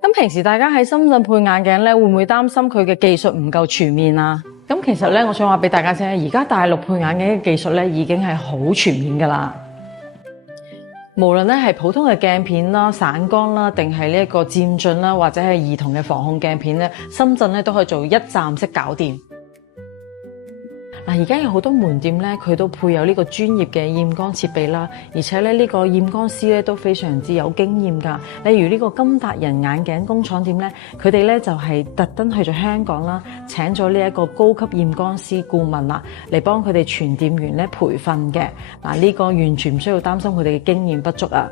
咁平時大家喺深圳配眼鏡咧，會唔會擔心佢嘅技術唔夠全面啊？咁其實咧，我想話俾大家聽，而家大陸配眼鏡嘅技術咧，已經係好全面噶啦。無論咧係普通嘅鏡片啦、散光啦，定係呢一個漸進啦，或者係兒童嘅防控鏡片咧，深圳咧都可以做一站式搞掂。嗱，而家有好多門店咧，佢都配有呢個專業嘅驗光設備啦，而且咧呢個驗光師咧都非常之有經驗㗎。例如呢個金達人眼鏡工廠店咧，佢哋咧就係特登去咗香港啦，請咗呢一個高級驗光師顧問啦，嚟幫佢哋全店員咧培訓嘅。嗱，呢個完全唔需要擔心佢哋嘅經驗不足啊。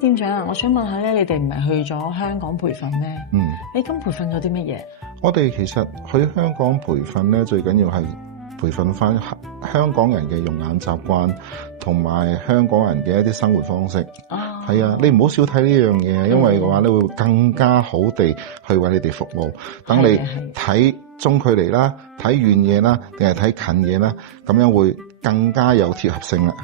店長啊，我想問下咧，你哋唔係去咗香港培訓咩？你咁培訓咗啲乜嘢？我哋其實去香港培訓咧，最緊要係培訓翻香港人嘅用眼習慣，同埋香港人嘅一啲生活方式。係啊，你唔好少睇呢樣嘢，因為嘅話咧會更加好地去為你哋服務。等你睇中距離啦，睇遠嘢啦，定係睇近嘢啦，咁樣會更加有貼合性啦。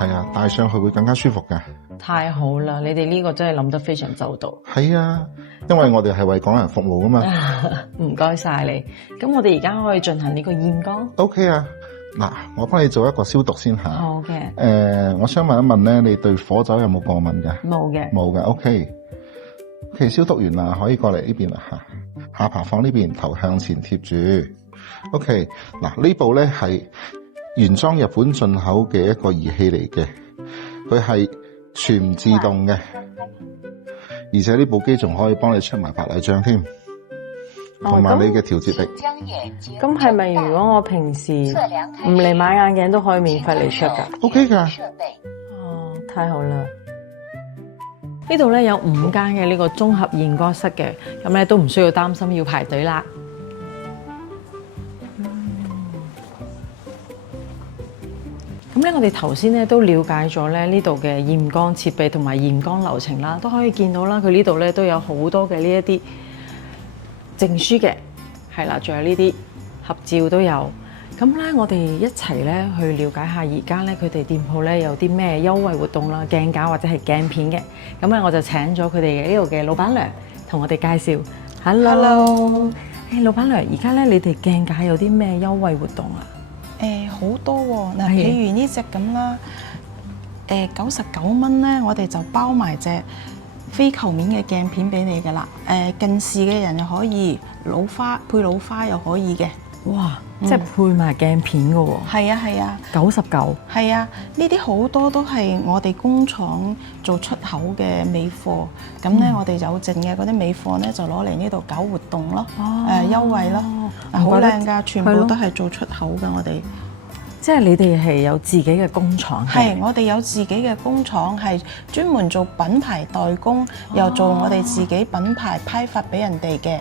係啊，戴上去會更加舒服㗎。太好啦！你哋呢個真係諗得非常周到。係啊，因為我哋係為港人服務㗎嘛。唔該晒你。咁我哋而家可以進行呢個驗光。OK 啊，嗱，我幫你做一個消毒先嚇。好嘅。我想問一問咧，你對火酒有冇過敏㗎？冇嘅。冇嘅。OK。OK，消毒完啦，可以過嚟呢邊啦嚇。下巴放呢邊，頭向前貼住。OK，嗱，呢部咧係原裝日本進口嘅一個儀器嚟嘅，佢係全自動嘅，而且呢部機仲可以幫你出埋白內障添，同埋你嘅調節力。咁係咪如果我平時唔嚟買眼鏡都可以免費嚟出㗎？OK 㗎。太好啦！呢度咧有5間嘅呢個綜合驗光室嘅，咁咧都唔需要擔心要排隊啦。咁咧，我哋頭先咧都了解咗咧呢度嘅驗光設備同埋驗光流程啦，都可以見到啦。佢呢度咧都有好多嘅呢一啲證書嘅，係啦，仲有呢啲合照都有。咁咧，我哋一齊咧去了解下而家咧佢哋店鋪咧有啲咩優惠活動啦，鏡架或者係鏡片嘅。咁咧，我就請咗佢哋嘅呢度嘅老闆娘同我哋介紹。Hello，老闆娘，而家咧你哋鏡架有啲咩優惠活動啊？好多喎，嗱，譬如呢隻咁啦，99蚊咧，我哋就包埋隻非球面嘅鏡片俾你噶啦。近視嘅人又可以，配老花又可以嘅。哇！即係配埋鏡片噶喎。係啊係啊。99。係啊，呢啲好多都係我哋工廠做出口嘅美貨，咁咧我哋有剩嘅嗰啲美貨咧就攞嚟呢度搞活動咯，優惠咯，好靚㗎，全部都係做出口㗎，我哋。即係你哋係有自己嘅工廠？係，我哋有自己嘅工廠，係專門做品牌代工，又做我哋自己品牌批發俾人哋嘅。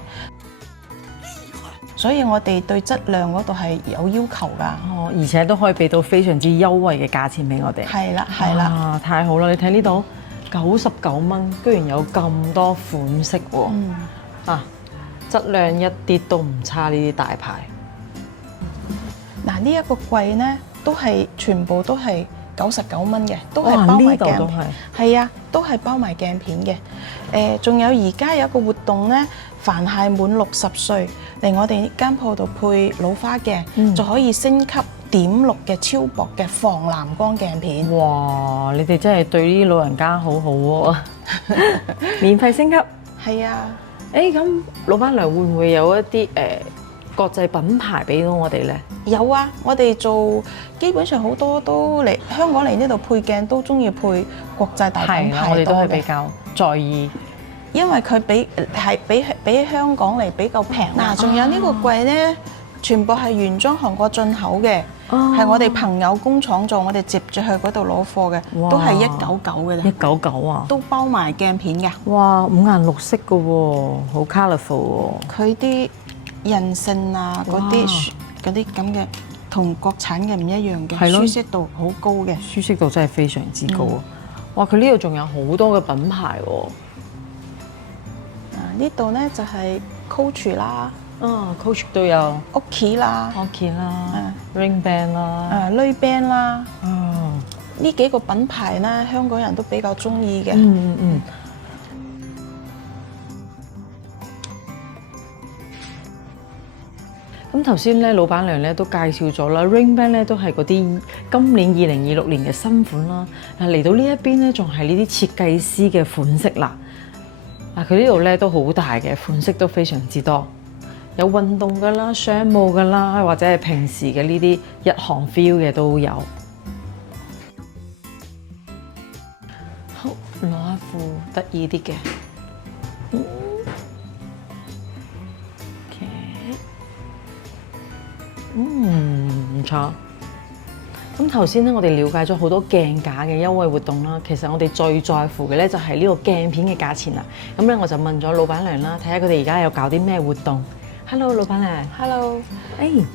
所以我哋對質量嗰度係有要求㗎。而且都可以俾到非常之優惠嘅價錢俾我哋。係啦，係啦。太好啦！你睇呢度99蚊，居然有咁多款式喎。質量一啲都唔差，呢啲大牌。嗱，呢一個櫃咧，都係全部都係99蚊嘅，都係包埋鏡片。係啊，都係包埋鏡片嘅。仲有而家有一個活動咧，凡係滿60歲嚟我哋間鋪度配老花鏡，就可以升級.6嘅超薄嘅防藍光鏡片。哇！你哋真係對啲老人家好好喎，免費升級。係啊。咁老闆娘會唔會有一啲國際品牌俾到我哋咧？有啊，我哋做基本上好多都嚟香港嚟呢度配鏡都中意配國際大品牌多嘅。我哋都係比較在意，因為佢比香港嚟比較平。嗱，仲有呢個櫃咧，全部係原裝韓國進口嘅，係我哋朋友工廠做，我哋接住去嗰度攞貨嘅，都係199嘅啫。199啊！都包埋鏡片㗎。哇，五顏六色嘅喎，好 colourful 喎。佢啲韌性啊，嗰啲咁嘅同國產嘅唔一樣嘅，舒適度好高嘅。舒適度真係非常之高啊！哇，佢呢度仲有好多嘅品牌喎。呢度咧就係 Coach 啦，Coach 都有 ，Oki 啦，Ring-Band 啦，Ray-Ban 啦，呢幾個品牌咧，香港人都比較中意嘅。咁頭先咧，老闆娘咧都介紹咗啦，Rainband 咧都係嗰啲今年2026年嘅新款啦。嗱，嚟到呢一邊咧，仲係呢啲設計師嘅款式啦。嗱，佢呢度咧都好大嘅，款式都非常之多，有運動噶啦、商務噶啦，或者係平時嘅呢啲日韓 feel 嘅都有。好，攞一副得意啲嘅。唔錯。咁頭先咧，我哋了解咗好多鏡架嘅優惠活動啦。其實我哋最在乎嘅咧就係呢個鏡片嘅價錢啦。咁咧我就問咗老闆娘啦，睇下佢哋而家有搞啲咩活動。Hello， 老闆娘。Hello。呢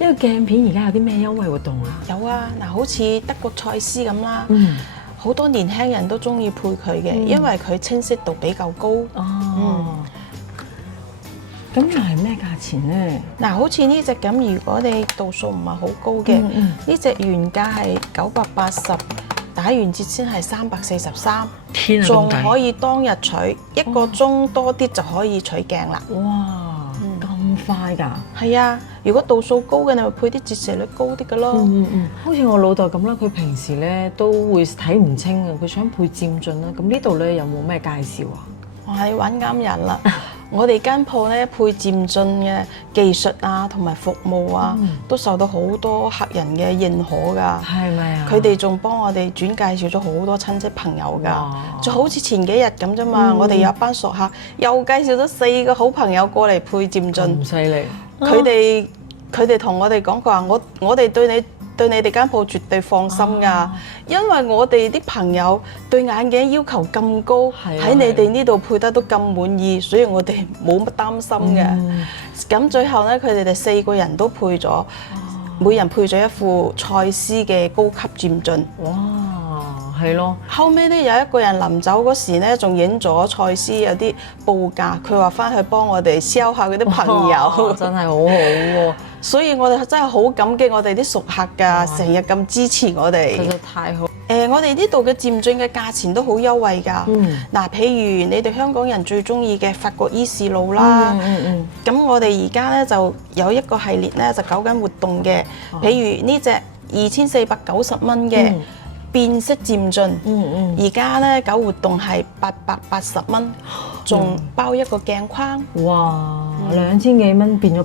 個鏡片而家有啲咩優惠活動啊？有啊，嗱，好似德國賽斯咁啦，好多年輕人都中意配佢嘅，因為佢清晰度比較高。咁又係咩價錢咧？嗱，好似呢隻咁，如果你度數唔係好高嘅，呢隻原價係980，打完折先係343，天啊，仲可以當日取1個鐘多啲就可以取鏡啦。哇，咁快㗎？係啊，如果度數高嘅，你咪配啲折射率高啲嘅咯。好似我老豆咁啦，佢平時咧都會睇唔清啊，佢想配漸進啦。咁呢度咧有冇咩介紹啊？我係揾啱人啦！我哋間鋪咧配漸進嘅技術啊，同埋服務啊，都受到好多客人嘅認可㗎。係咪啊？佢哋仲幫我哋轉介紹咗好多親戚朋友㗎。就好似前幾日咁啫嘛，我哋有一班熟客又介紹咗4個好朋友過嚟配漸進。咁犀利！佢哋同我哋講，佢話我哋對你哋間鋪絕對放心㗎，因為我哋啲朋友對眼鏡要求咁高，喺你哋呢度配得都咁滿意，所以我哋冇乜擔心嘅。咁最後咧，佢哋4個人都配咗，每人配咗一副賽斯嘅高級漸進。哇，係咯。後尾咧有一個人臨走嗰時咧，仲影咗賽斯有啲報價，佢話翻去幫我哋 sell 下嗰啲朋友，真係好好喎。所以我哋真係好感激我哋啲熟客㗎，成日咁支持我哋。實在太好。我哋呢度嘅漸進嘅價錢都好優惠㗎。嗱，譬如你哋香港人最中意嘅法國伊士路啦，咁我哋而家咧就有一個系列咧就搞緊活動嘅，譬如呢隻2490蚊嘅變色漸進，而家咧搞活動係880蚊，仲包一個鏡框。哇，2000幾蚊變咗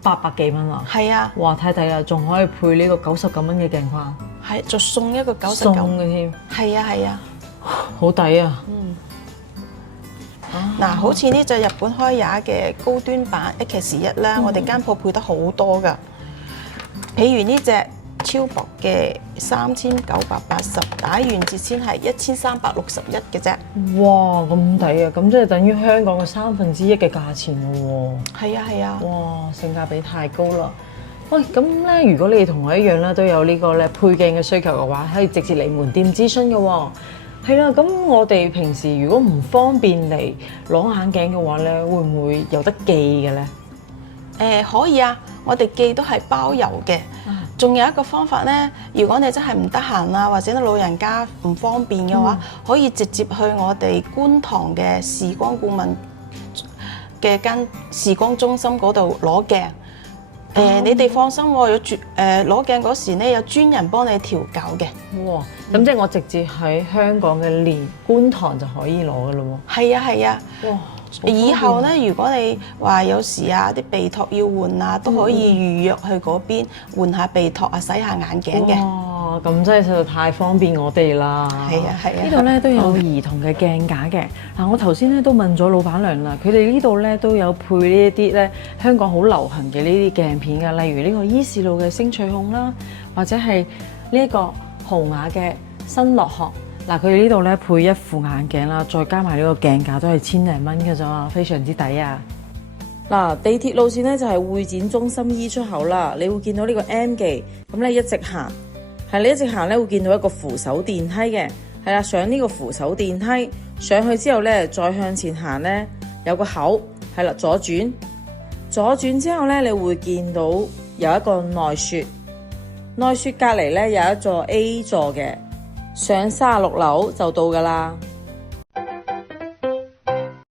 800幾蚊啊！係啊！哇，太抵啦！仲可以配呢個99蚊嘅鏡框，係就送一個99送嘅添。係啊係啊，好抵啊！嗱，好似呢隻日本開也嘅高端版 X1咧，我哋間鋪配得好多㗎。譬如呢隻超薄嘅3980，打完折先係1361嘅啫。哇，咁抵啊！咁即係等於香港嘅1/3嘅價錢咯喎。係啊係啊。哇，性價比太高啦！喂，咁咧，如果你同我一樣咧，都有呢個咧配鏡嘅需求嘅話，可以直接嚟門店諮詢嘅喎。係啦，咁我哋平時如果唔方便嚟攞眼鏡嘅話咧，會唔會有得寄嘅咧？可以啊，我哋寄都係包郵嘅。仲有一個方法咧，如果你真係唔得閒啊，或者老人家唔方便嘅話，可以直接去我哋觀塘嘅視光顧問嘅間視光中心嗰度攞鏡。你哋放心喎，有攞鏡嗰時咧有專人幫你調校嘅。哇！咁即係我直接喺香港嘅連觀塘就可以攞㗎咯喎。係啊係啊。哇！以後咧，如果你話有時啊啲鼻托要換啊，都可以預約去嗰邊換下鼻托啊，洗下眼鏡嘅。哇！咁真係實在太方便我哋啦。係啊係啊。呢度咧都有兒童嘅鏡架嘅。嗱，我頭先咧都問咗老闆娘啦，佢哋呢度咧都有配呢一啲咧香港好流行嘅呢啲鏡片嘅，例如呢個伊士路嘅星翠控啦，或者係呢一個豪雅嘅新樂學。嗱，佢哋呢度咧配一副眼鏡啦，再加埋呢個鏡架都係千零蚊嘅咋，非常之抵啊！嗱，地鐵路線咧就係會展中心 E 出口啦，你會見到呢個 M 記，咁咧一直行，係你一直行咧會見到一個扶手電梯嘅，係啦，上呢個扶手電梯上去之後咧，再向前行咧有個口，係啦，左轉之後咧，你會見到有一個內雪隔離咧有一座 A 座嘅。上36樓就到㗎啦〜